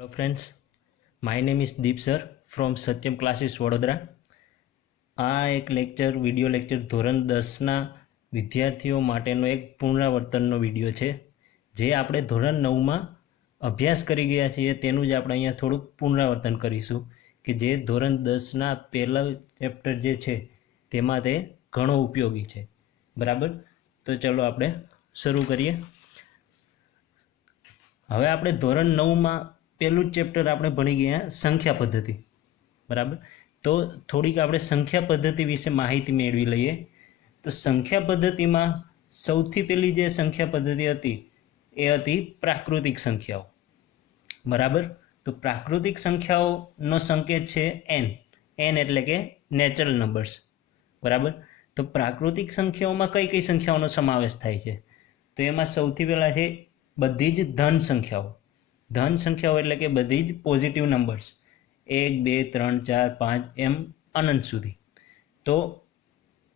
Hello friends, my name is Deep sir from Satyam classes Vadodara. આ એક video lecture ધોરણ 10ના વિદ્યાર્થીઓ માટેનો એક પુનરાવર્તનનો વિડિયો છે જે આપણે ધોરણ 9માં અભ્યાસ કરી ગયા છીએ તેનું જ આપણે અહીંયા થોડુંક પુનરાવર્તન કરીશું કે જે ધોરણ 10ના પહેલા ચેપ્ટર જે છે તેમાં તે ઘણો ઉપયોગી છે. બરાબર, તો ચલો આપણે શરૂ કરીએ. હવે આપણે ધોરણ 9માં પહેલું જ ચેપ્ટર આપણે ભણી ગયા સંખ્યા પદ્ધતિ. બરાબર, તો થોડીક આપણે સંખ્યા પદ્ધતિ વિશે માહિતી મેળવી લઈએ. તો સંખ્યા પદ્ધતિમાં સૌથી પહેલી જે સંખ્યા પદ્ધતિ હતી એ હતી પ્રાકૃતિક સંખ્યાઓ. બરાબર, તો પ્રાકૃતિક સંખ્યાઓનો સંકેત છે એન. એન એટલે કે નેચરલ નંબર્સ. બરાબર, તો પ્રાકૃતિક સંખ્યાઓમાં કઈ કઈ સંખ્યાઓનો સમાવેશ થાય છે? તો એમાં સૌથી પહેલાં છે બધી જ ધન સંખ્યાઓ. ધન સંખ્યાઓ એટલે કે બધી જ પોઝિટિવ નંબર્સ, 1 2 3 4 5 એમ અનંત સુધી. તો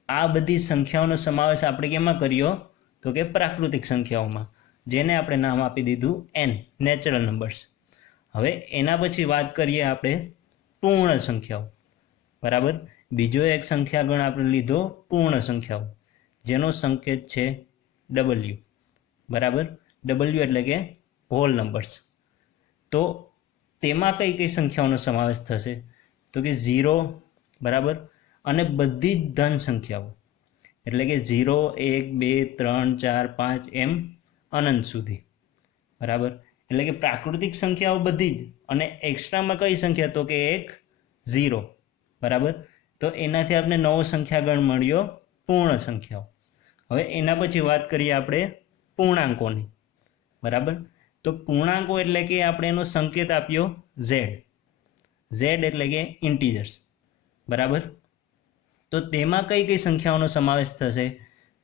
આ બધી સંખ્યાઓનો સમાવેશ આપણે કેમાં કર્યો? તો કે પ્રાકૃતિક સંખ્યાઓમાં, જેને આપણે નામ આપી દીધું એન, નેચરલ નંબર્સ. હવે એના પછી વાત કરીએ આપણે પૂર્ણ સંખ્યાઓ. બરાબર, બીજો એક સંખ્યાગણ આપણે લીધો પૂર્ણ સંખ્યાઓ, જેનો સંકેત છે ડબલ્યુ. બરાબર, ડબલ્યુ એટલે કે હોલ નંબર્સ. તો તેમાં કઈ કઈ સંખ્યાઓનો સમાવેશ થશે? તો કે 0, બરાબર, અને બધી જ ધન સંખ્યાઓ એટલે કે 0 1 2 3 4 5 એમ અનંત સુધી. બરાબર, એટલે કે પ્રાકૃતિક સંખ્યાઓ બધી જ, અને એક્સ્ટ્રામાં કઈ સંખ્યા? તો કે એક 0. બરાબર, તો એનાથી આપણે નવો સંખ્યાગણ મળ્યો પૂર્ણ સંખ્યાઓ. હવે એના પછી વાત કરીએ આપણે પૂર્ણાંકોની. બરાબર, તો પૂર્ણાંકો એટલે કે આપણે એનો સંકેત આપ્યો ઝેડ. ઝેડ એટલે કે ઇન્ટીજર્સ. બરાબર, તો તેમાં કઈ કઈ સંખ્યાઓનો સમાવેશ થશે?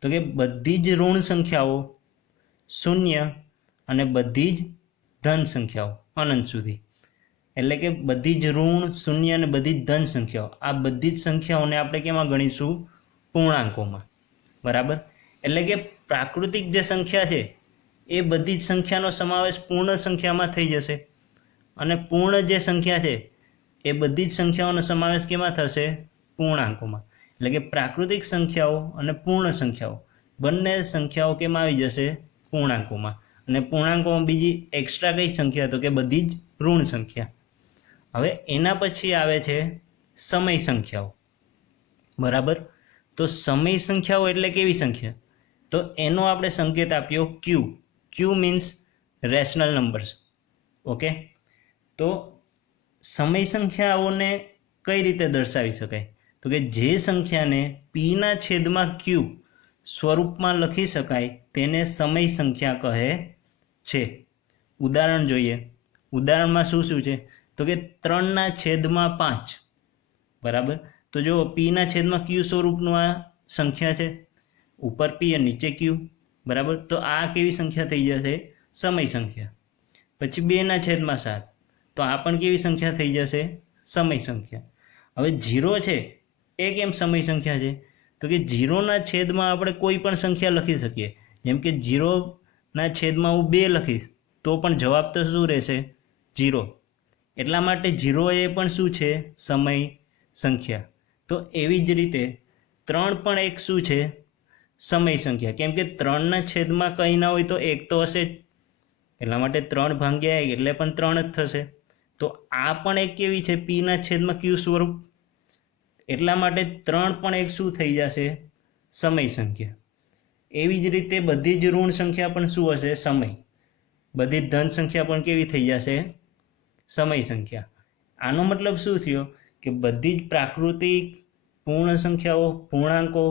તો કે બધી જ ઋણ સંખ્યાઓ, શૂન્ય, અને બધી જ ધન સંખ્યાઓ અનંત સુધી. એટલે કે બધી જ ઋણ, શૂન્ય અને બધી જ ધન સંખ્યાઓ, આ બધી જ સંખ્યાઓને આપણે કેમાં ગણીશું? પૂર્ણાંકોમાં. બરાબર, એટલે કે પ્રાકૃતિક જે સંખ્યા છે એ બધી જ સંખ્યાનો સમાવેશ પૂર્ણ સંખ્યામાં થઈ જશે, અને પૂર્ણ જે સંખ્યા છે એ બધી જ સંખ્યાઓનો સમાવેશ કેમાં થશે? પૂર્ણાંકોમાં. એટલે કે પ્રાકૃતિક સંખ્યાઓ અને પૂર્ણ સંખ્યાઓ બંને સંખ્યાઓ કેમાં આવી જશે? પૂર્ણાંકોમાં. અને પૂર્ણાંકોમાં બીજી એક્સ્ટ્રા કઈ સંખ્યા? તો કે બધી જ ઋણ સંખ્યા. હવે એના પછી આવે છે સમય સંખ્યાઓ. બરાબર, તો સમય સંખ્યાઓ એટલે કેવી સંખ્યા? તો એનો આપણે સંકેત આપ્યો ક્યુ. ક્યુ મીન્સ રેશનલ નંબર્સ. ઓકે, તો સમય સંખ્યાઓને કઈ રીતે દર્શાવી શકાય? તો કે જે સંખ્યાને પીના છેદમાં ક્યુ સ્વરૂપમાં લખી શકાય તેને સમય સંખ્યા કહે છે. ઉદાહરણ જોઈએ. ઉદાહરણમાં શું શું છે? તો કે 3/5. બરાબર, તો જો પીના છેદમાં ક્યુ સ્વરૂપનું આ સંખ્યા છે, ઉપર પી અને નીચે ક્યુ. બરાબર, તો આ કેવી સંખ્યા થઈ જશે? સમય સંખ્યા. પછી 2/7, તો આ પણ કેવી સંખ્યા થઈ જશે? સમય સંખ્યા. હવે 0 છે એ કેમ સમય સંખ્યા છે? તો કે 0/છેદમાં આપણે કોઈ પણ સંખ્યા લખી શકીએ. જેમ કે 0/છેદમાં હું 2 લખીશ તો પણ જવાબ તો શું રહેશે? 0. એટલા માટે 0 એ પણ શું છે? સમય સંખ્યા. તો એવી જ રીતે 3 પણ એક શું છે? સમય સંખ્યા. કેમ કે 3/છેદમાં કંઈ ના હોય તો 1 તો હશે જ, એટલા માટે 3/1 એટલે પણ 3 જ થશે. તો આ પણ એક કેવી છે? પીના છેદમાં ક્યુ સ્વરૂપ. એટલા માટે 3 પણ એક શું થઈ જશે? સમય સંખ્યા. એવી જ રીતે બધી જ ઋણ સંખ્યા પણ શું હશે? સમય. બધી જ ધન સંખ્યા પણ કેવી થઈ જશે? સમય સંખ્યા. આનો મતલબ શું થયો? કે બધી જ પ્રાકૃતિક, પૂર્ણ સંખ્યાઓ, પૂર્ણાંકો,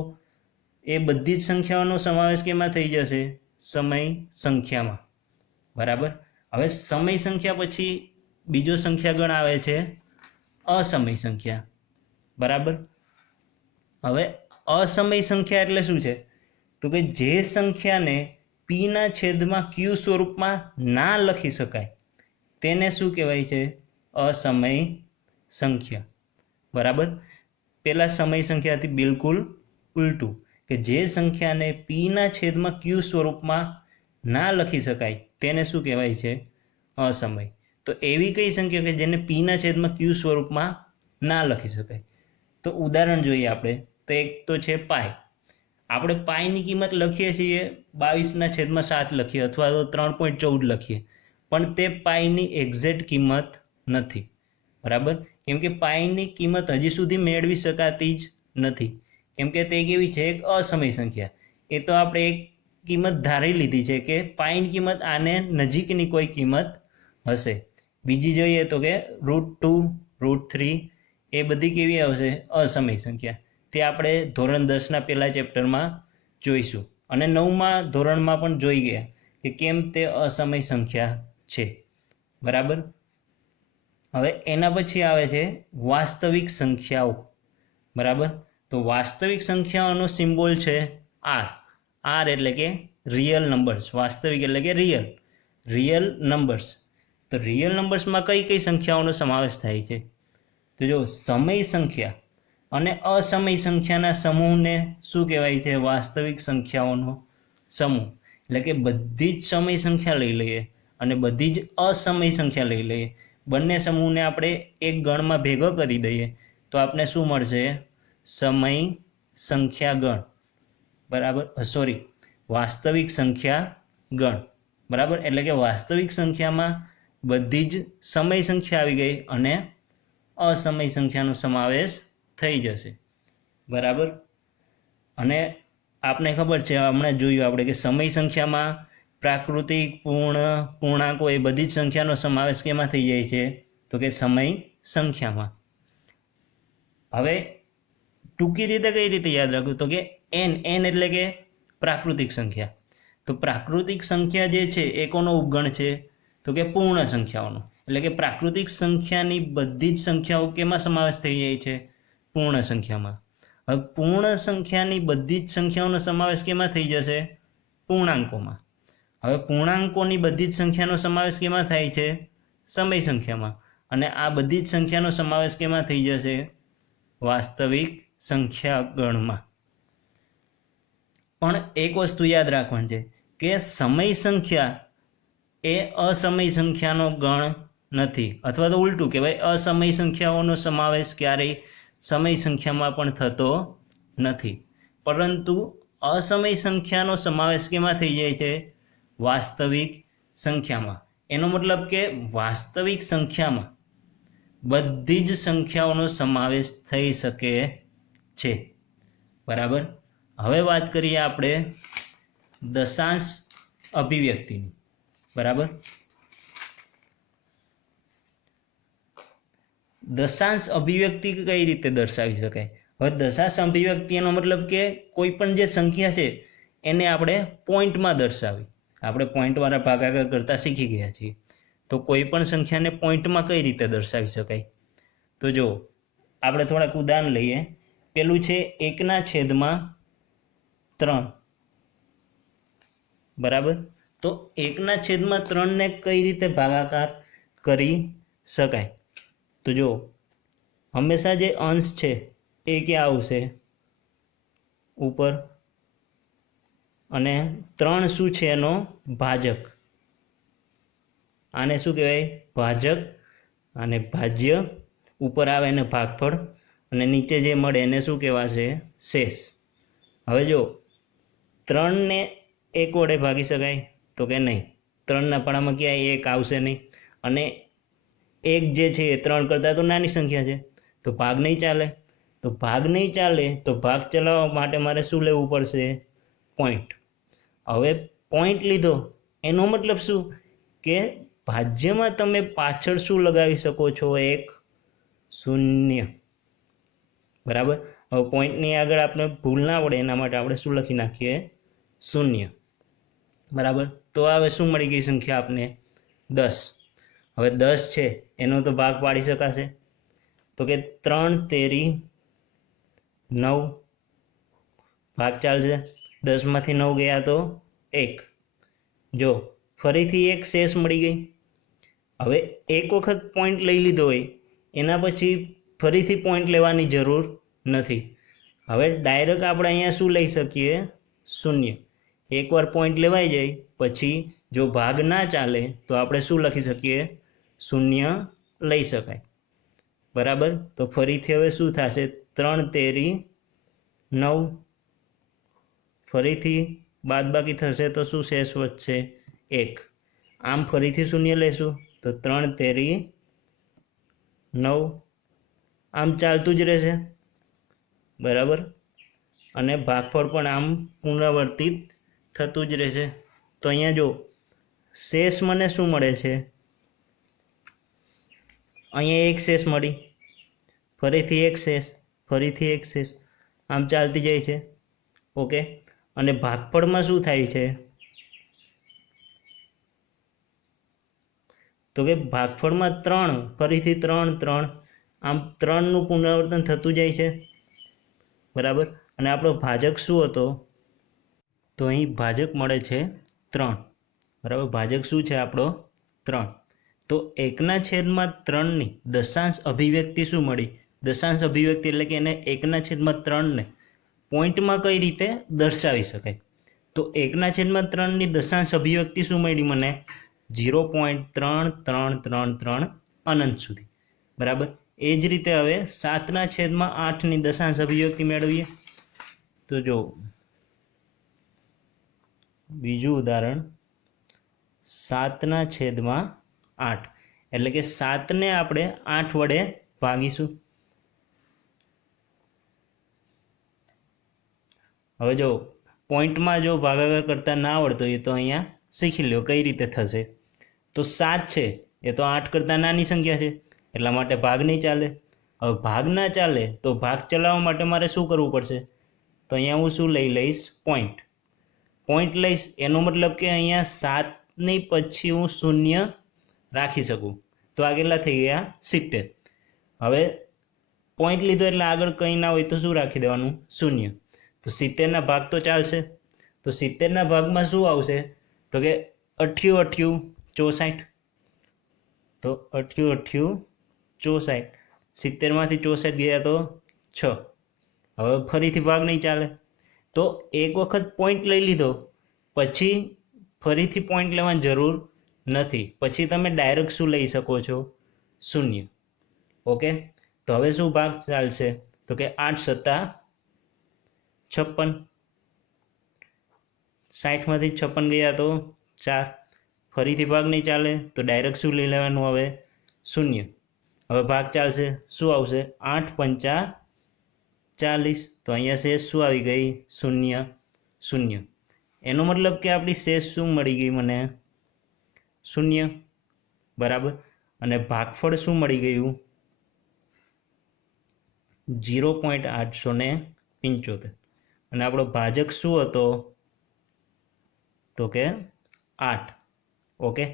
એ બધી જ સંખ્યાઓનો સમાવેશ કેમાં થઈ જશે? સમય સંખ્યામાં. બરાબર, હવે સમય સંખ્યા પછી બીજો સંખ્યાગણ આવે છે અસમય સંખ્યા. બરાબર, હવે અસમય સંખ્યા એટલે શું છે? તો કે જે સંખ્યાને પીના છેદમાં ક્યુ સ્વરૂપમાં ના લખી શકાય તેને શું કહેવાય છે? અસમય સંખ્યા. બરાબર, પેલા સમય સંખ્યાથી બિલકુલ ઉલટું, કે જે સંખ્યાને પીના છેદમાં ક્યુ સ્વરૂપમાં ના લખી શકાય તેને શું કહેવાય છે? અસમય. તો એવી કઈ સંખ્યા કે જેને પીના છેદમાં ક્યુ સ્વરૂપમાં ના લખી શકાય? તો ઉદાહરણ જોઈએ આપણે. તો એક તો છે પાય. આપણે પાયની કિંમત લખીએ છીએ 22/7 લખીએ અથવા તો 3.14 લખીએ, પણ તે પાયની એક્ઝેક્ટ કિંમત નથી. બરાબર? કેમ કે પાયની કિંમત હજી સુધી મેળવી શકાતી જ નથી, કેમ કે તે કેવી છે? એક અસમય સંખ્યા. એ તો આપણે એક કિંમત ધારી લીધી છે કે પાયની કિંમત આને નજીકની કોઈ કિંમત હશે. બીજી જોઈએ તો કે √2, √3 એ બધી કેવી આવશે? અસમય સંખ્યા. તે આપણે ધોરણ 10ના પહેલા ચેપ્ટરમાં જોઈશું, અને 9મા ધોરણમાં પણ જોઈ ગયા કે કેમ તે અસમય સંખ્યા છે. બરાબર? હવે એના પછી આવે છે વાસ્તવિક સંખ્યાઓ. બરાબર? તો વાસ્તવિક સંખ્યાઓનો સિમ્બોલ છે આર. આર એટલે કે રિયલ નંબર્સ. વાસ્તવિક એટલે કે રિયલ નંબર્સ. તો રિયલ નંબર્સમાં કઈ કઈ સંખ્યાઓનો સમાવેશ થાય છે? તો જો સમય સંખ્યા અને અસમય સંખ્યાના સમૂહને શું કહેવાય છે? વાસ્તવિક સંખ્યાઓનો સમૂહ. એટલે કે બધી જ સમય સંખ્યા લઈ લઈએ અને બધી જ અસમય સંખ્યા લઈ લઈએ, બંને સમૂહને આપણે એક ગણમાં ભેગો કરી દઈએ તો આપણે શું મળશે? સમય સંખ્યા ગણ. બરાબર? વાસ્તવિક સંખ્યા ગણ. બરાબર? એટલે કે વાસ્તવિક સંખ્યામાં બધી જ સમય સંખ્યા આવી ગઈ અને અસમય સંખ્યાનો સમાવેશ થઈ જશે. બરાબર? અને આપણે ખબર છે, હમણાં જોયું આપણે કે સમય સંખ્યામાં પ્રાકૃતિક, પૂર્ણ, પૂર્ણાંકો એ બધી જ સંખ્યાનો સમાવેશ કેમાં થઈ જાય છે? તો કે સમય સંખ્યામાં. હવે ટૂંકી રીતે કઈ રીતે યાદ રાખવું? તો કે n એટલે કે પ્રાકૃતિક સંખ્યા. તો પ્રાકૃતિક સંખ્યા જે છે એ કોનો ઉપગણ છે? તો કે પૂર્ણ સંખ્યાઓનો. એટલે કે પ્રાકૃતિક સંખ્યાની બધી જ સંખ્યાઓ કેમાં સમાવેશ થઈ જાય છે? પૂર્ણ સંખ્યામાં. હવે પૂર્ણ સંખ્યાની બધી જ સંખ્યાઓનો સમાવેશ કેમાં થઈ જશે? પૂર્ણાંકોમાં. હવે પૂર્ણાંકોની બધી જ સંખ્યાનો સમાવેશ કેમાં થાય છે? સમય સંખ્યામાં. અને આ બધી જ સંખ્યાનો સમાવેશ કેમાં થઈ જશે? વાસ્તવિક સંખ્યા ગણમાં. પણ એક વસ્તુ યાદ રાખવાની છે કે સમય સંખ્યા એ અસમય સંખ્યાનો ગણ નથી, અથવા તો ઉલટું કહેવાય, અસમય સંખ્યાઓનો સમાવેશ ક્યારેય સમય સંખ્યામાં પણ થતો નથી. પરંતુ અસમય સંખ્યાનો સમાવેશ કેમાં થઈ જાય છે? વાસ્તવિક સંખ્યામાં. એનો મતલબ કે વાસ્તવિક સંખ્યામાં બધી જ સંખ્યાઓનો સમાવેશ થઈ શકે છે. બરાબર? હવે વાત કરીએ આપણે દશાંશ અભિવ્યક્તિની. બરાબર? દશાંશ અભિવ્યક્તિ કઈ રીતે દર્શાવી શકાય? હવે દશાંશ અભિવ્યક્તિ એનો મતલબ કે કોઈ પણ જે સંખ્યા છે એને આપણે પોઈન્ટમાં દર્શાવી. આપણે પોઈન્ટવાળા ભાગાકાર કરતા શીખી ગયા છીએ. તો કોઈ પણ સંખ્યાને પોઈન્ટમાં કઈ રીતે દર્શાવી શકાય? તો જો આપણે થોડાક ઉદાહરણ લઈએ. પેલું છે 1/3. બરાબર? તો 1/3 ને કઈ રીતે ભાગાકાર કરી શકાય? તો જો હંમેશા જે અંશ છે એ ક્યાં આવશે? ઉપર. અને 3 શું છે? એનો ભાજક. આને શું કહેવાય? ભાજક. અને ભાજ્ય ઉપર આવે એને ભાગફળ, અને નીચે જે મળે એને શું કહેવાશે? શેષ. હવે જો 3 ને 1 વડે ભાગી શકાય? તો કે નહીં. 3ના પાડામાં ક્યાંય 1 આવશે નહીં, અને 1 જે છે એ 3 કરતાં તો નાની સંખ્યા છે, તો ભાગ નહીં ચાલે. તો ભાગ નહીં ચાલે તો ભાગ ચલાવવા માટે મારે શું લેવું પડશે? પોઈન્ટ. હવે પોઈન્ટ લીધો એનો મતલબ શું? કે ભાજ્યમાં તમે પાછળ શું લગાવી શકો છો? એક શૂન્ય. બરાબર? હવે પોઈન્ટની આગળ આપણે ભૂલ ના પડે એના માટે આપણે શું લખી નાખીએ? શૂન્ય. બરાબર? તો હવે શું મળી ગઈ સંખ્યા આપને? 10. હવે 10 છે એનો તો ભાગ પાડી શકાશે? તો કે 3 તેરી 9. ભાગ ચાલશે. 10માંથી 9 ગયા તો 1. જો ફરીથી એક શેષ મળી ગઈ. હવે એક વખત પોઈન્ટ લઈ લીધો હોય એના પછી ફરીથી પોઈન્ટ લેવાની જરૂર નથી. હવે ડાયરેક્ટ આપણે અહીંયા શું લઈ શકીએ? શૂન્ય. એકવાર પોઈન્ટ લેવાઈ જાય પછી જો ભાગ ના ચાલે તો આપણે શું લખી શકીએ? શૂન્ય લઈ શકાય, બરાબર. તો ફરીથી હવે શું થશે? 3 તેરી 9, ફરીથી બાદબાકી થશે તો શું શેષ વધશે? 1. આમ ફરીથી શૂન્ય લેશું તો 3 તેરી 9, આમ ચાલતું જ રહેશે, બરાબર. અને ભાગફળ પણ આમ પુનરાવર્તિત થતું જ રહેશે. તો અહીંયા જો શેષ મને શું મળે છે? અહીંયા એક શેષ મળી, ફરીથી એક શેષ, ફરીથી એક શેષ, આમ ચાલતી જાય છે. ઓકે. અને ભાગફળમાં શું થાય છે? તો કે ભાગફળમાં 3, ફરીથી 3 3, આમ 3નું પુનરાવર્તન થતું જાય છે, બરાબર. અને આપણો ભાજક શું હતો? તો અહીં ભાજક મળે છે 3, બરાબર. ભાજક શું છે આપણો? 3. તો 1/3ની દશાંશ અભિવ્યક્તિ શું મળી? દશાંશ અભિવ્યક્તિ એટલે કે એને 1/3ને પોઈન્ટમાં કઈ રીતે દર્શાવી શકાય? તો 1/3ની દશાંશ અભિવ્યક્તિ શું મળી મને? 0.3333 અનંત સુધી, બરાબર. એ જ રીતે હવે 7/8ની દશાંશ અભિવ્યક્તિ મેળવીએ. તો જો બીજું ઉદાહરણ, 7/8, એટલે કે 7ને આપણે 8 વડે ભાગીશું. હવે જો પોઈન્ટમાં જો ભાગાકાર કરતા ના આવડતો હોય તો અહીંયા શીખી લો કઈ રીતે થશે. તો 7 છે એ તો 8 કરતાં નાની સંખ્યા છે, એટલા માટે ભાગ નહીં ચાલે. હવે ભાગ ના ચાલે તો ભાગ ચલાવવા માટે મારે શું કરવું પડશે? તો અહીંયા હું શું લઈ લઈશ? પોઈન્ટ. પોઈન્ટ લઈશ એનો મતલબ કે અહીંયા 7ની પછી હું શૂન્ય રાખી શકું. તો આ કેટલા થઈ ગયા? 70. હવે પોઈન્ટ લીધો એટલે આગળ કંઈ ના હોય તો શું રાખી દેવાનું? શૂન્ય. તો 70ના ભાગ તો ચાલશે. તો 70ના ભાગમાં શું આવશે? તો કે 8 8 64. તો 8 8 64, 70માંથી 64 ગયા તો 6. હવે ફરીથી ભાગ નહીં ચાલે. તો એક વખત પોઈન્ટ લઈ લીધો પછી ફરીથી પોઈન્ટ લેવાની જરૂર નથી. પછી તમે ડાયરેક્ટ શું લઈ શકો છો? શૂન્ય. ઓકે. તો હવે શું ભાગ ચાલશે? તો કે 8 7 56, 60માંથી 56 ગયા તો 4. ફરીથી ભાગ નહીં ચાલે તો ડાયરેક્ટ શું લઈ લેવાનું? હવે શૂન્ય. હવે ભાગ ચાલશે, શું આવશે? 8 5 40. તો અહીંયા શેષ શું આવી ગઈ? શૂન્ય શૂન્ય. એનો મતલબ કે આપણી શેષ શું મળી ગઈ મને? શૂન્ય, બરાબર. અને ભાગફળ શું મળી ગયું? 0.875. અને આપણો ભાજક શું હતો? તો કે 8. ઓકે.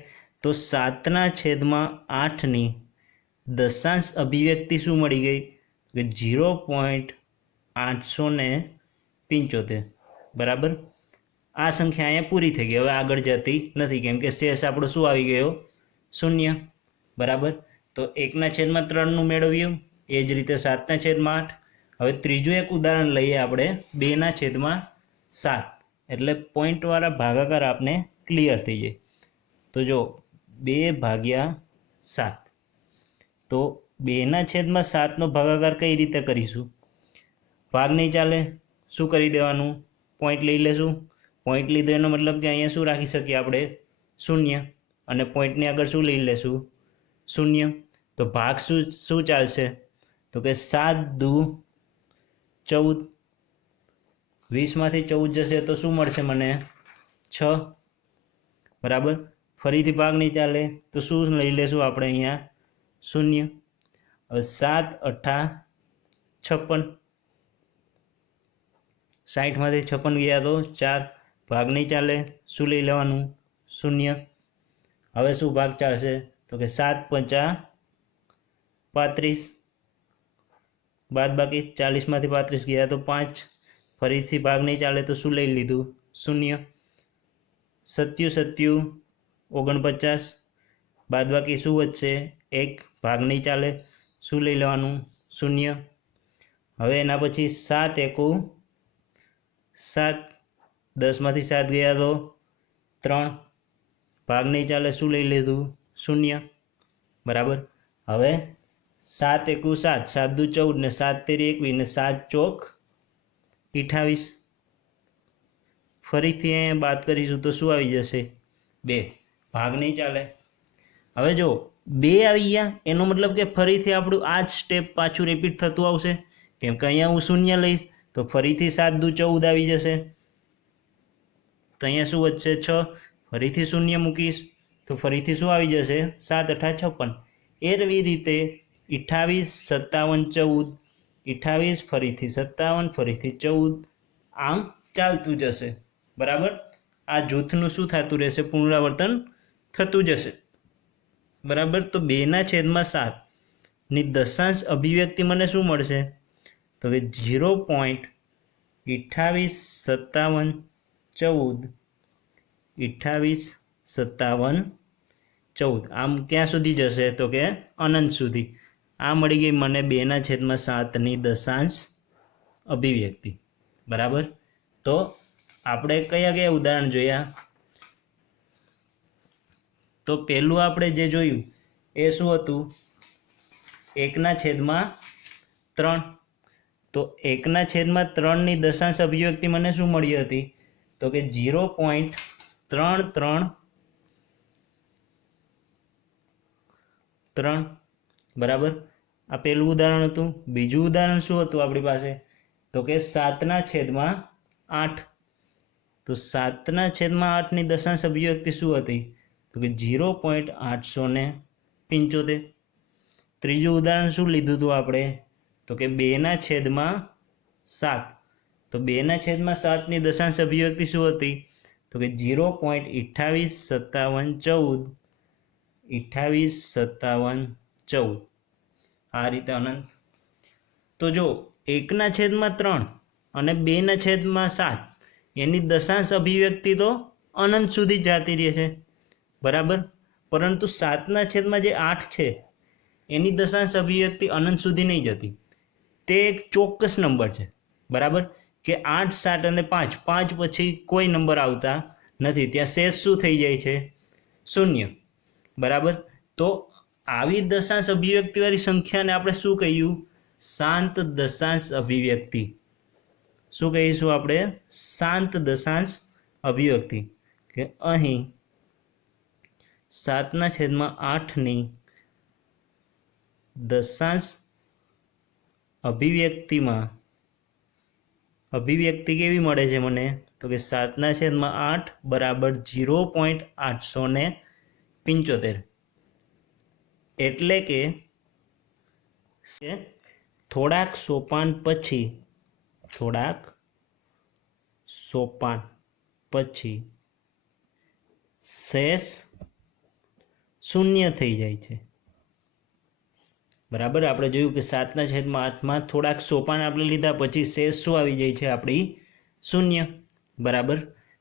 તો 7/8ની દશાંશ અભિવ્યક્તિ શું મળી ગઈ? કે 0.875, બરાબર. આ સંખ્યા અહીંયા પૂરી થઈ ગઈ, હવે આગળ જતી નથી કેમ કે શેષ આપણો શું આવી ગયો? શૂન્ય, બરાબર. તો 1/3નું મેળવ્યું. એ જ રીતે 7/8. હવે ત્રીજું એક ઉદાહરણ લઈએ આપણે, 2/7. એટલે પોઈન્ટવાળા ભાગાકાર આપણે ક્લિયર થઈ જાય. તો જો 2/7. તો 2/7નો ભાગાકાર કઈ રીતે કરીશું? ભાગ નહીં ચાલે, શું કરી દેવાનું? પોઈન્ટ લઈ લેશું. પોઈન્ટ લીધો એનો મતલબ કે અહીંયા શું રાખી શકીએ આપણે? શૂન્ય. અને પોઈન્ટની આગળ શું લઈ લેશું? શૂન્ય. તો ભાગ શું ચાલશે? તો કે 7 દુ 14, 20માંથી 14 જશે તો શું મળશે મને? 6, બરાબર. ફરીથી ભાગ નહીં ચાલે તો શું લઈ લેશું આપણે અહીંયા? શૂન્ય. હવે 7 8 56, 60માંથી 56 ગયા તો 4. ભાગ નહીં ચાલે, શું લઈ લેવાનું? શૂન્ય. હવે શું ભાગ ચાલશે? તો કે 7 5 35, બાદબાકી 40માંથી 35 ગયા તો 5. ફરીથી ભાગ નહીં ચાલે તો શું લઈ લીધું? શૂન્ય. 7 7 49, બાદબાકી શું વધશે? 1. ભાગ નહીં ચાલે, શું લઈ લેવાનું? શૂન્ય. હવે એના પછી 7 1 7, 10માંથી 7 ગયા તો 3. ભાગ નહીં ચાલે, શું લઈ લીધું? શૂન્ય. બરાબર. હવે 7 એકુ 7, 7 દુ 14 ને 7 તેરી 21 ને 7 ચોક 28. ફરીથી અહીંયા બાદ કરીશું તો શું આવી જશે? 2. ભાગ નહીં ચાલે. હવે જો 2 આવી ગયા એનો મતલબ કે ફરીથી આપણું આ જ સ્ટેપ પાછું રિપીટ થતું આવશે, કેમ કે અહીંયા હું શૂન્ય લઈશ તો ફરીથી 7 દુ 14 આવી જશે, તો અહીંયા શું વધશે? 6. ફરીથી શૂન્ય મૂકીશ તો ફરીથી શું આવી જશે? 7 8 56. એવી રીતે 28 57 14, 28 ફરીથી 57 ફરીથી 14, આમ ચાલતું જશે. બરાબર. આ જૂથનું શું થતું રહેશે? પુનરાવર્તન થતું જશે. બરાબર. તો 2/7 ની દશાંશ અભિવ્યક્તિ મને શું મળશે? તો કે 0.28 57 14, 28 57 14, આમ ક્યાં સુધી જશે? તો કે અનંત સુધી. આ મળી ગઈ મને 2/7 ની દશાંશ અભિવ્યક્તિ. બરાબર. તો આપણે કયા કયા ઉદાહરણ જોયા? તો પહેલું આપણે જે જોયું એ શું હતું? 1/3. તો 1/3 ની દશાંશ અભિવ્યક્તિ મને શું મળી હતી? તો કે 0.333. બરાબર. આ પહેલું ઉદાહરણ હતું. બીજું ઉદાહરણ શું હતું આપણી પાસે? તો કે 7/8. તો 7/8 ની દશાંશ અભિવ્યક્તિ શું હતી? તો કે 0.875. ત્રીજું ઉદાહરણ શું લીધું હતું આપણે? તો કે 2/7. તો 2/7 ની દશાંશ અભિવ્યક્તિ શું હતી? તો કે 0.28 57 14, 28 57 14. આ રીતે અનંત. તો જો 1/3 અને 2/7 એની દશાંશ અભિવ્યક્તિ તો અનંત સુધી જતી રહે છે. બરાબર. પરંતુ 7/8 છે એની દશાંશ અભિવ્યક્તિ અનંત સુધી નહીં જતી. તે એક ચોક્કસ નંબર છે. બરાબર. કે 8 7 અને 5, 5 પછી કોઈ નંબર આવતા નથી, ત્યાં શેષ શું થઈ જાય છે? શૂન્ય. બરાબર. તો આવી દશાંશ અભિવ્યક્તિવાળી સંખ્યાને આપણે શું કહ્યું? શાંત દશાંશ અભિવ્યક્તિ. શું કહીશું આપણે? શાંત દશાંશ અભિવ્યક્તિ. કે અહીં 7/8 ની દશાંશ અભિવ્યક્તિ કેવી મળે છે મને? તો કે 7/8 બરાબર 0.875. એટલે કે થોડાક સોપાન પછી શેષ શૂન્ય થઈ જાય છે. બરાબર. આપણે જોયું કે 7/8 થોડાક સોપાન આપણે લીધા પછી શેષ શું આવી જાય છે? આપણી શૂન્ય. બરાબર.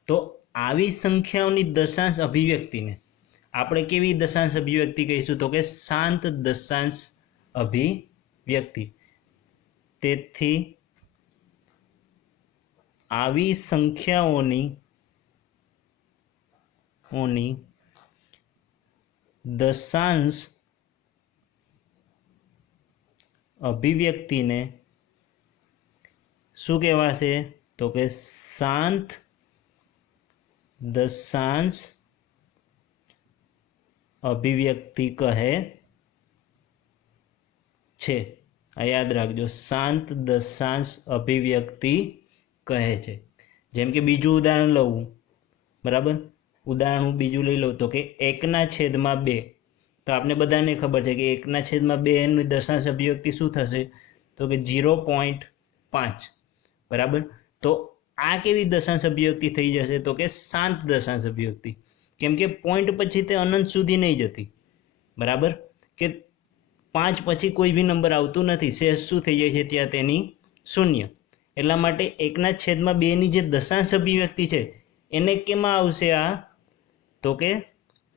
તો આવી સંખ્યાઓની દશાંશ અભિવ્યક્તિને આપણે કેવી દશાંશ અભિવ્યક્તિ કહીશું? તો કે શાંત દશાંશ અભિવ્યક્તિ. તેથી આવી સંખ્યાઓની દશાંશ અભિવ્યક્તિને શું કહેવાશે? તો કે શાંત દશાંશ અભિવ્યક્તિ કહે છે. આ યાદ રાખજો, શાંત દશાંશ અભિવ્યક્તિ કહે છે. જેમ કે બીજું ઉદાહરણ લઉં. બરાબર. ઉદાહરણ હું બીજું લઈ લઉં તો કે 1/2. તો આપણે બધાને ખબર છે કે 1/2 એની દશાંશ અભિવ્યક્તિ શું થશે? તો કે 0.5. બરાબર. તો આ કેવી દશાંશ અભિવ્યક્તિ થઈ જશે? તો કે શાંત દશાંશ અભિવ્યક્તિ. કેમ કે પોઈન્ટ પછી તે અનંત સુધી નહીં જતી. બરાબર. કે 5 પછી કોઈ બી નંબર આવતું નથી, શેષ શું થઈ જાય છે ત્યાં? તેની શૂન્ય. એટલા માટે 1/2 ની જે દશાંશ અભિવ્યક્તિ છે એને કેમાં આવશે? આ તો કે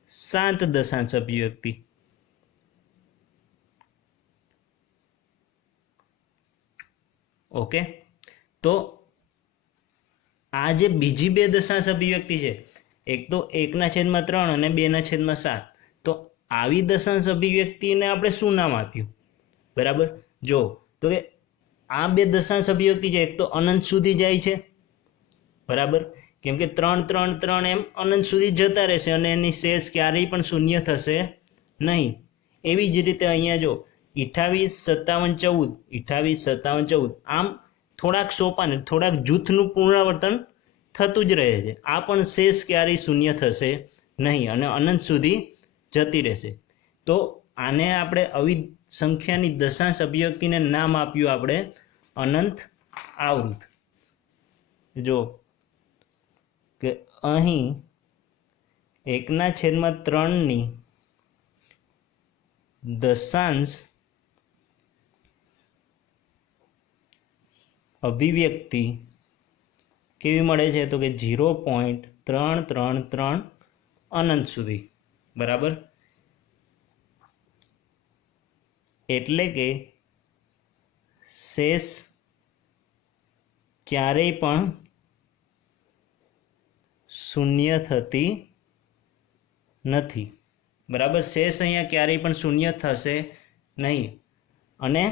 શાંત દશાંશ અભિવ્યક્તિ. ઓકે. તો આ જે બીજી બે દશાંશ અભિવ્યક્તિ છે, એક તો 1/3 અને 2/7, તો આવી દશાંશ અભિવ્યક્તિને આપણે શું નામ આપ્યું? બરાબર, જો તો કે આ બે દશાંશ અભિવ્યક્તિ છે, એક તો અનંત સુધી જાય છે, બરાબર, કેમ કે 3 3 3 એમ અનંત સુધી જતા રહેશે અને એની શેષ ક્યારેય પણ શૂન્ય થશે નહીં. એવી જ રીતે અહીંયા જો 28 57 14 28 57 14 આમ થોડાક સોપાન થોડાક જૂથનું પુનરાવર્તન થતું જ રહે છે. આ પણ શેષ ક્યારેય શૂન્ય થશે નહીં અને અનંત સુધી જતી રહેશે. તો આને આપણે આવી સંખ્યાની દશાંશ અભિવ્યક્તિને નામ આપ્યું આપણે અનંત આવૃત. જો કે અહીં 1/3 દશાંશ અભિવ્યક્તિ કેવી મળે છે? તો કે 0.333 અનંત સુધી, બરાબર. એટલે કે શેષ ક્યારેય પણ શૂન્ય થતી નથી, બરાબર. શેષ અહીંયા ક્યારેય પણ શૂન્ય થશે નહીં અને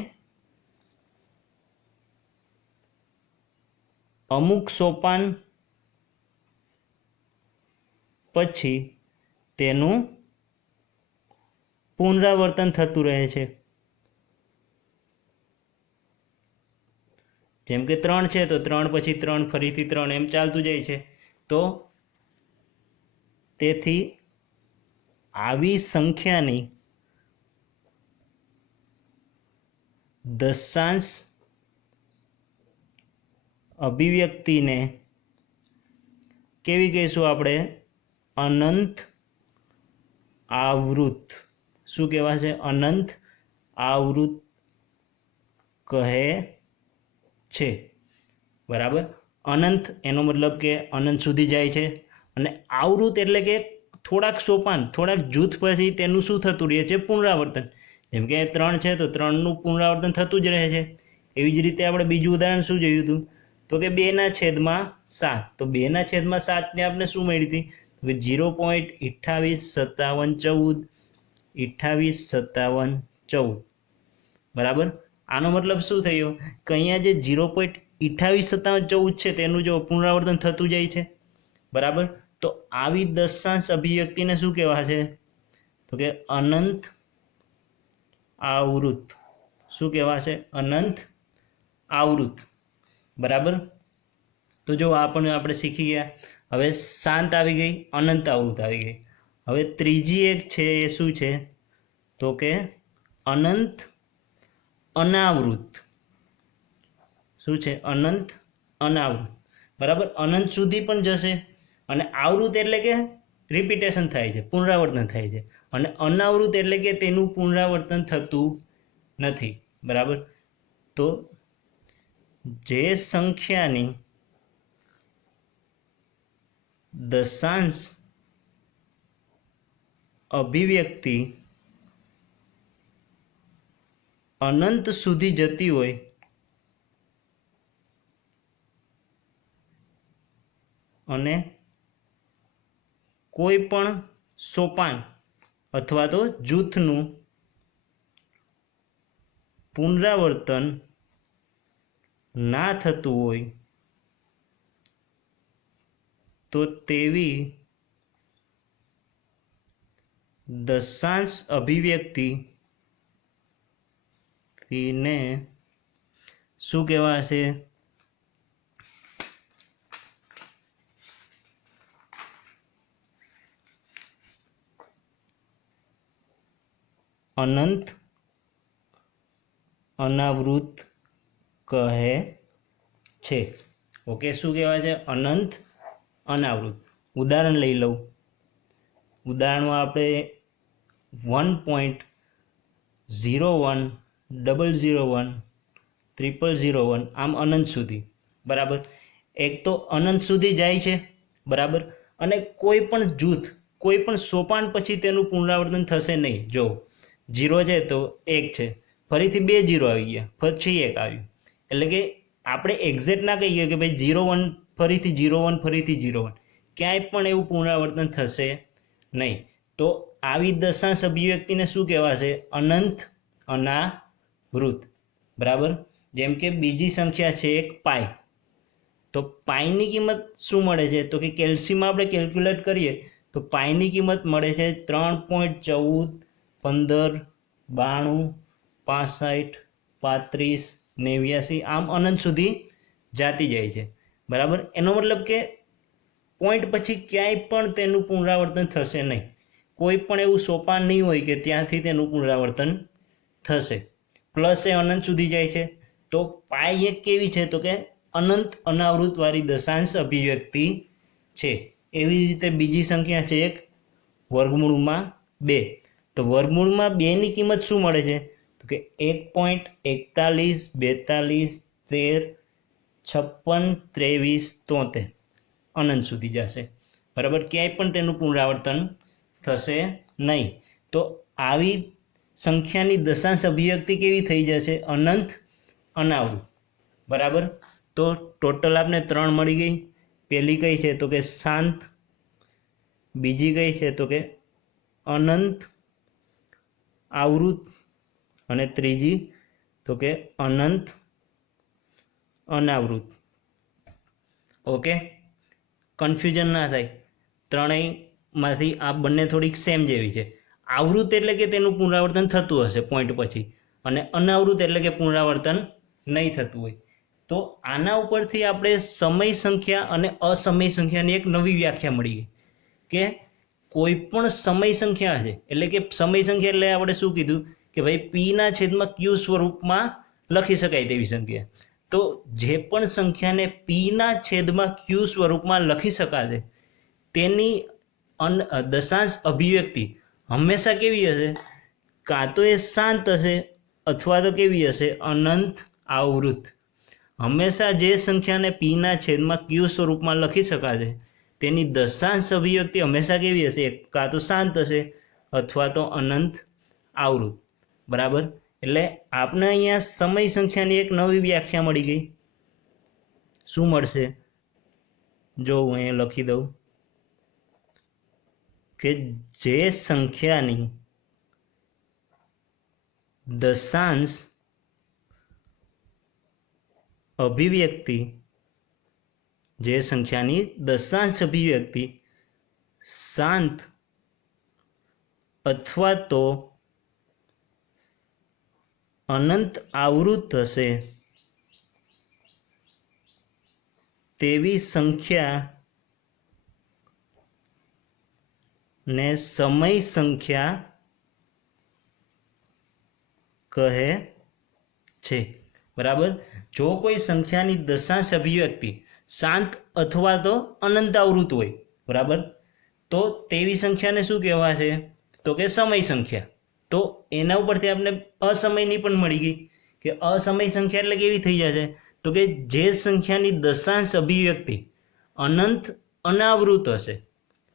અમુક સોપાન પછી તેનું પુનરાવર્તન થતું રહે છે. જેમ કે 3 છે તો 3 પછી 3 ફરીથી 3 એમ ચાલતું જાય છે. તો તેથી આવી સંખ્યાની દશાંશ અભિવ્યક્તિને કેવી કહીશું આપણે? અનંત આવૃત. શું કહેવાશે? અનંત આવૃત કહે છે, બરાબર. અનંત એનો મતલબ કે અનંત સુધી જાય છે અને આવૃત એટલે કે થોડાક સોપાન થોડાક જૂથ પછી તેનું શું થતું રહે છે? પુનરાવર્તન. જેમ કે 3 છે તો 3નું પુનરાવર્તન થતું જ રહે છે. એવી જ રીતે આપણે બીજું ઉદાહરણ શું જોયું હતું? તો કે 2/7. તો 2/7 ને આપણે શું મળી હતી? તો કે 0.285714 285714, બરાબર. આનો મતલબ શું થયો કે અહીંયા જે 0.285714 છે તેનું જો પુનરાવર્તન થતું જાય છે, બરાબર. તો આવી દશાંશ અભિવ્યક્તિને શું કહેવાશે? તો કે અનંત આવૃત. શું કહેવાશે? અનંત આવૃત, બરાબર. તો જો આ પણ આપણે શીખી ગયા. હવે શાંત આવી ગઈ, અનંત આવૃત આવી ગઈ. હવે ત્રીજી એક છે એ શું છે? તો કે અનંત અનાવૃત. શું છે? અનંત અનાવૃત, બરાબર. અનંત સુધી પણ જશે અને આવૃત એટલે કે રિપીટેશન થાય છે, પુનરાવર્તન થાય છે, અને અનાવૃત એટલે કે તેનું પુનરાવર્તન થતું નથી, બરાબર. તો જે સંખ્યાની દશાંશ અભિવ્યક્તિ અનંત સુધી જતી હોય અને કોઈ પણ સોપાન અથવા તો જૂથનું પુનરાવર્તન ના થતું હોય તો તેવી દશાંશ અભિવ્યક્તિને શું કહેવાશે? અનંત અનાવૃત કહે છે. ઓકે, શું કહેવાય છે? અનંત અનાવૃત. ઉદાહરણ લઈ લઉં. ઉદાહરણમાં આપણે 1.01001001 0001 આમ અનંત સુધી, બરાબર. એક તો અનંત સુધી જાય છે, બરાબર, અને કોઈ પણ જૂથ કોઈ પણ સોપાન પછી તેનું પુનરાવર્તન થશે નહીં. જો 0 છે તો 1 છે, ફરીથી 2 0 આવી ગયા, પછી 1 આવ્યું. એટલે કે આપણે એક્ઝેક્ટ ના કહીએ કે ભાઈ 0 1 ફરીથી 0 1 ફરીથી 0 1, ક્યાંય પણ એવું પુનરાવર્તન થશે નહીં. તો આવી દશાંશ અભિવ્યક્તિને શું કહેવાશે? અનંત અનાવૃત. બરાબર. જેમ કે બીજી સંખ્યા છે એક પાઈ, તો પાઈની કિંમત શું મળે છે? તો કે કેલ્સીમાં આપણે કેલ્ક્યુલેટ કરીએ તો પાઈની કિંમત મળે છે 3.14, 15, 92, 65, 35, 89, આમ અનંત સુધી જાતી જાય છે. બરાબર. એનો મતલબ કે પોઈન્ટ પછી ક્યાંય પણ તેનું પુનરાવર્તન થશે નહીં. કોઈ પણ એવું સોપાન નહીં હોય કે ત્યાંથી તેનું પુનરાવર્તન થશે. પ્લસ એ અનંત સુધી જાય છે. તો પાઈ એક કેવી છે? તો કે અનંત અનાવૃતવાળી દશાંશ અભિવ્યક્તિ છે. એવી રીતે બીજી સંખ્યા છે એક વર્ગમૂળમાં 2. તો વર્ગમૂળમાં 2 ની કિંમત શું મળે છે? તો કે 1.41, 42, 13, 56, 23, 73 અનંત સુધી જશે. બરાબર. ક્યાંય પણ તેનું પુનરાવર્તન થશે નહીં. તો આવી સંખ્યાની દશાંશ અભિવ્યક્તિ કેવી થઈ જશે? અનંત અનાવૃત. બરાબર. તો ટોટલ આપણે 3 મળી ગઈ. પહેલી કઈ છે? તો કે શાંત. બીજી કઈ છે? તો કે અનંત આવૃત. અને ત્રીજી તો કે અનંત અનાવૃત. ઓકે, કન્ફ્યુઝન ના થાય. ત્રણેયમાંથી આ બંને થોડીક સેમ જેવી છે. આવૃત એટલે કે તેનું પુનરાવર્તન થતું હશે પોઈન્ટ પછી, અને અનાવૃત એટલે કે પુનરાવર્તન નહીં થતું હોય. તો આના ઉપરથી આપણે સમય સંખ્યા અને અસમય સંખ્યાની એક નવી વ્યાખ્યા મળી ગઈ કે કોઈ પણ સમય સંખ્યા છે, એટલે કે સમય સંખ્યા એટલે આપણે શું કીધું કે ભાઈ પીના છેદમાં ક્યુ સ્વરૂપમાં લખી શકાય તેવી સંખ્યા. તો જે પણ સંખ્યાને પીના છેદમાં ક્યુ સ્વરૂપમાં લખી શકાશે તેની દશાંશ અભિવ્યક્તિ હંમેશા કેવી હશે? કાં તો એ શાંત હશે અથવા તો કેવી હશે? અનંત આવૃત. હંમેશા જે સંખ્યાને પીના છેદમાં ક્યુ સ્વરૂપમાં લખી શકાશે તેની દશાંશ અભિવ્યક્તિ હંમેશા કેવી હશે? કાં તો શાંત હશે અથવા તો અનંત આવૃત. બરાબર. એટલે આપણે અહીંયા સમય સંખ્યાની એક નવી વ્યાખ્યા મળી ગઈ. શું મળશે? જો હું અહીંયા લખી દઉં કે જે સંખ્યાની દશાંશ અભિવ્યક્તિ શાંત અથવા તો અનંત આવૃત હશે તેવી સંખ્યાને સમય સંખ્યા કહે છે. બરાબર. જો કોઈ સંખ્યાની દશાંશ અભિવ્યક્તિ શાંત અથવા તો અનંત આવૃત હોય, બરાબર, તો તેવી સંખ્યાને શું કહેવાશે? તો કે સમય સંખ્યા. તો એના ઉપરથી આપણે અસમયની પણ મળી ગઈ કે અસમય સંખ્યા એટલે કેવી થઈ જશે? તો કે જે સંખ્યાની દશાંશ અભિવ્યક્તિ અનંત અનાવૃત હશે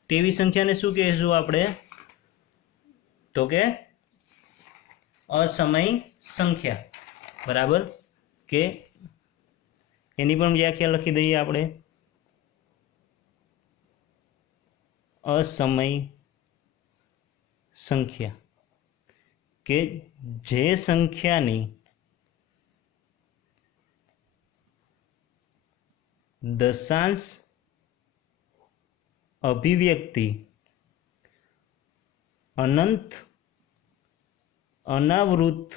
તેવી સંખ્યાને શું કહેશું આપણે? તો કે અસમય સંખ્યા. બરાબર. કે એની પણ વ્યાખ્યા લખી દઈએ આપણે. અસમય સંખ્યા કે જે સંખ્યાની દશાંશ અભિવ્યક્તિ અનંત અનાવૃત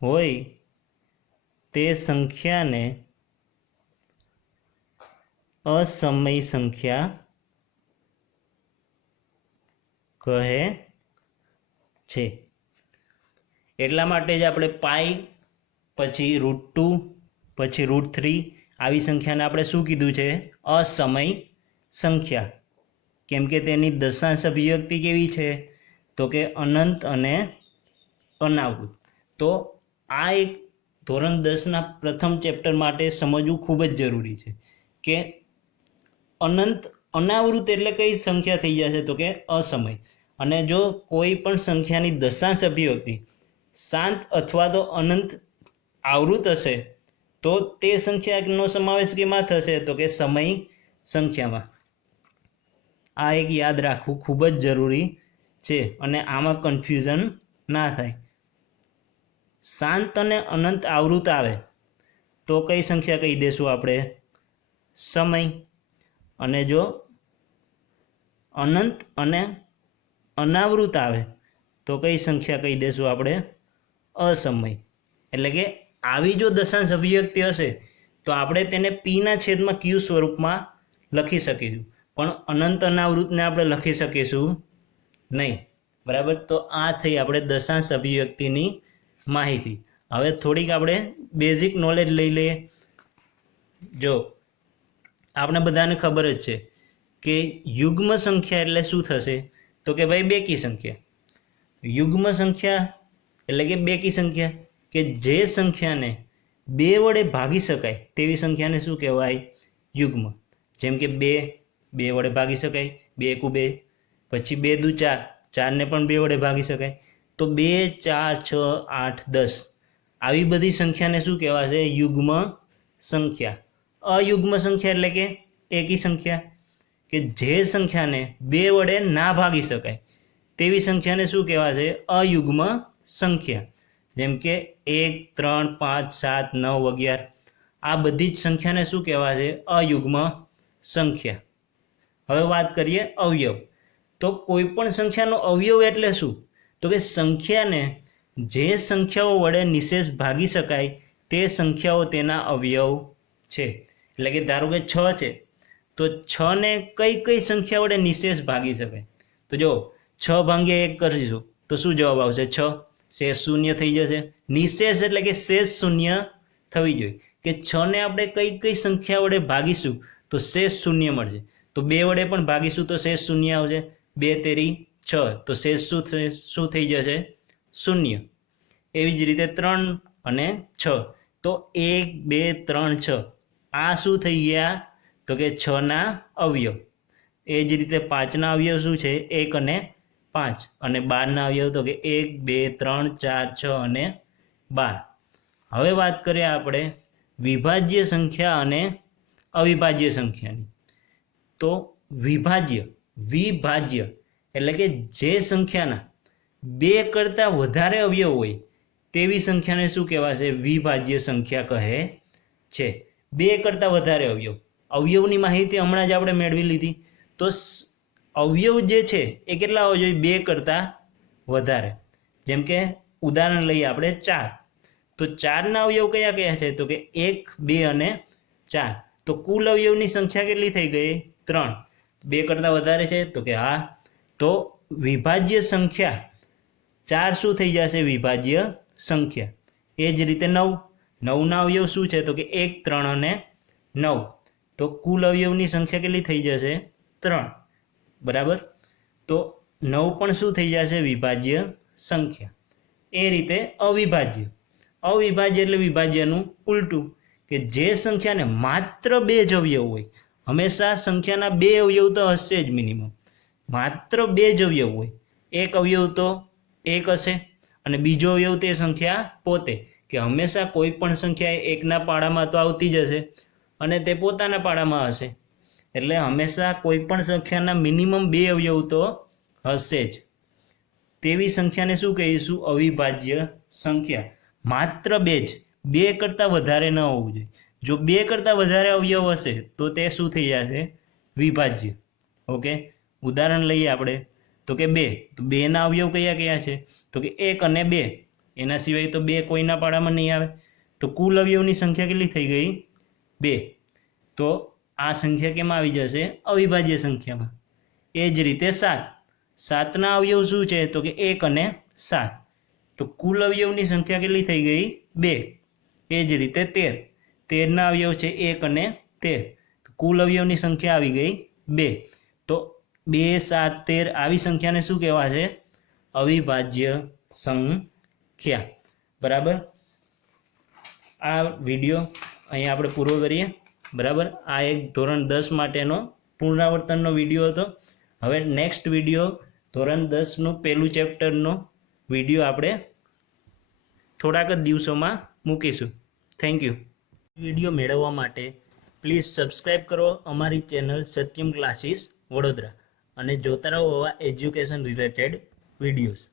હોય તે સંખ્યાને અસમય સંખ્યા કહે છે. એટલા માટે જ આપણે પાઈ, પછી √2, પછી √3 આવી સંખ્યાને આપણે શું કીધું છે? અસમય સંખ્યા. કેમ કે તેની દશાંશ અભિવ્યક્તિ કેવી છે? તો કે અનંત અને અનાવૃત. તો આ એક ધોરણ 10ના પ્રથમ ચેપ્ટર માટે સમજવું ખૂબ જ જરૂરી છે કે અનંત અનાવૃત એટલે કઈ સંખ્યા થઈ જશે? તો કે અસમય. અને જો કોઈ પણ સંખ્યાની દશાંશ અભિવ્યક્તિ શાંત અથવા તો અનંત આવૃત હશે તો તે સંખ્યાનો સમાવેશ કેમાં થશે? તો કે સમય સંખ્યામાં. આ એક યાદ રાખવું ખૂબ જ જરૂરી છે અને આમાં કન્ફ્યુઝન ના થાય. શાંત અને અનંત આવૃત આવે તો કઈ સંખ્યા કહી દેશું આપણે? સમય. અને જો અનંત અને અનાવૃત આવે તો કઈ સંખ્યા કહી દેશું આપણે? અસમય. એટલે કે આવી જો દશાંશ અભિવ્યક્તિ હશે તો આપણે તેને પીના છેદમાં ક્યુ સ્વરૂપમાં લખી શકીશું, પણ અનંત અનાવૃતને આપણે લખી શકીશું નહીં. બરાબર. તો આ થઈ આપણે દશાંશ અભિવ્યક્તિની માહિતી. હવે થોડીક આપણે બેઝિક નોલેજ લઈ લઈએ. જો આપણે બધાને ખબર જ છે કે યુગ્મ સંખ્યા એટલે શું થશે? તો કે ભાઈ બેકી સંખ્યા. યુગ્મ સંખ્યા એટલે કે બેકી સંખ્યા, કે જે સંખ્યાને 2 વડે ભાગી શકાય તેવી સંખ્યાને શું કહેવાય? યુગ્મ. જેમ કે 2 વડે ભાગી શકાય, 2 એકુ 2, પછી 2 દુ 4, 4ને પણ 2 વડે ભાગી શકાય. તો 2, 4, 6, 8, 10 આવી બધી સંખ્યાને શું કહેવાશે? યુગ્મ સંખ્યા. અયુગ્મ સંખ્યા એટલે કે એકી સંખ્યા, કે જે સંખ્યાને 2 વડે ના ભાગી શકાય તેવી સંખ્યાને શું કહેવાશે? અયુગ્મ સંખ્યા. જેમ કે 1, 3, 5, 7, 9, 11 આ બધી જ સંખ્યાને શું કહેવાશે? અયુગ્મ સંખ્યા. હવે વાત કરીએ અવયવ. તો કોઈ પણ સંખ્યાનો અવયવ એટલે શું? તો કે સંખ્યાને જે સંખ્યાઓ વડે નિશેષ ભાગી શકાય તે સંખ્યાઓ તેના અવયવ છે. એટલે કે ધારો કે 6 છે તો 6 ને કઈ કઈ સંખ્યા વડે નિશેષ ભાગી શકાય? તો જો 6 ભાગ્યા 1 કરીશું તો શું જવાબ આવશે? 6. શેષ શૂન્ય થઈ જશે. નિશેષ એટલે કે શેષ શૂન્ય થવી જોઈએ, કે 6 ને આપણે કઈ કઈ સંખ્યા વડે ભાગીશું તો શેષ શૂન્ય મળશે. તો 2 વડે પણ ભાગીશું તો શેષ શૂન્ય આવશે. 2 તેરી 6 તો શેષ શું થઈ જશે? શૂન્ય. એવી જ રીતે 3 અને 6 તો 1, 2, 3, 6 આ શું થઈ ગયા? તો કે 6 ના અવયવ. એ જ રીતે 5 ના અવયવ શું છે? 1 અને 5. અને 12 ના અવયવ તો કે 1, 2, 3, 4, 6 અને 12. હવે વાત કરીએ આપણે વિભાજ્ય સંખ્યા અને અવિભાજ્ય સંખ્યાની. તો વિભાજ્ય એટલે કે જે સંખ્યાના 2 કરતાં વધારે અવયવ હોય તેવી સંખ્યાને શું કહેવાશે? વિભાજ્ય સંખ્યા કહે છે. 2 કરતાં વધારે અવયવ. અવયવની માહિતી હમણાં જ આપણે મેળવી લીધી. તો અવયવ જે છે એ કેટલા હોવા જોઈએ? 2 કરતાં વધારે. જેમ કે ઉદાહરણ લઈએ આપણે 4. તો 4 ના અવયવ કયા કયા છે? તો કે 1, 2 અને 4. તો કુલ અવયવની સંખ્યા કેટલી થઈ ગઈ? 3. 2 કરતાં વધારે છે? તો કે હા. તો વિભાજ્ય સંખ્યા 4 શું થઈ જશે? વિભાજ્ય સંખ્યા. એ જ રીતે 9. 9 ના અવયવ શું છે? તો કે 1, 3 અને 9. તો કુલ અવયવની સંખ્યા કેટલી થઈ જશે? 3. બરાબર. તો 9 પણ શું થઈ જશે? વિભાજ્ય સંખ્યા. એ રીતે અવિભાજ્ય એટલે વિભાજ્યનું ઉલટું, કે જે સંખ્યાને માત્ર 2 જ અવયવ હોય. હંમેશા સંખ્યાના 2 અવયવ તો હશે જ મિનિમમ. માત્ર 2 જ અવયવ હોય. એક અવયવ તો 1 હશે અને બીજો અવયવ તે સંખ્યા પોતે, કે હંમેશા કોઈ પણ સંખ્યા 1 ના પાડામાં તો આવતી જ હશે અને તે પોતાના પાડામાં હશે. એટલે હંમેશા કોઈ પણ સંખ્યાના મિનિમમ 2 અવયવ તો હશે જ. તેવી સંખ્યાને શું કહીશું? અવિભાજ્ય સંખ્યા. માત્ર 2 જ, 2 કરતાં વધારે ન હોવું જોઈએ. જો 2 કરતાં વધારે અવયવ હશે તો તે શું થઈ જશે? વિભાજ્ય. ઓકે. ઉદાહરણ લઈએ આપણે. તો કે 2. તો 2 ના અવયવ કયા કયા છે? તો કે 1 અને 2. એના સિવાય તો 2 કોઈના પાડામાં નહીં આવે. તો કુલ અવયવની સંખ્યા કેટલી થઈ ગઈ? 2. તો આ સંખ્યા કેમાં આવી જશે? અવિભાજ્ય સંખ્યામાં. એ જ રીતે 7. 7 ના અવયવ શું છે? તો કે 1 અને 7. તો કુલ અવયવની સંખ્યા કેટલી થઈ ગઈ? 2. એ જ રીતે 13. 13 ના અવયવ છે 1 અને 13. તો કુલ અવયવની સંખ્યા આવી ગઈ 2. તો 2, 7, 13 આવી સંખ્યાને શું કહેવાશે? અવિભાજ્ય સંખ્યા. બરાબર. આ વિડીયો અહીંયા આપણે પૂરો કરીએ. બરાબર. આ એક ધોરણ 10 માટેનો પુનરાવર્તનનો વિડીયો હતો. હવે નેક્સ્ટ વિડીયો ધોરણ 10નું પહેલું ચેપ્ટરનો વિડીયો આપણે થોડાક જ દિવસોમાં મૂકીશું. Thank you. વિડીયો મેળવવા માટે પ્લીઝ સબસ્ક્રાઈબ કરો અમારી ચેનલ સત્યમ ક્લાસીસ વડોદરા અને જોતા રહો આવા એજ્યુકેશન રિલેટેડ વિડીયોઝ.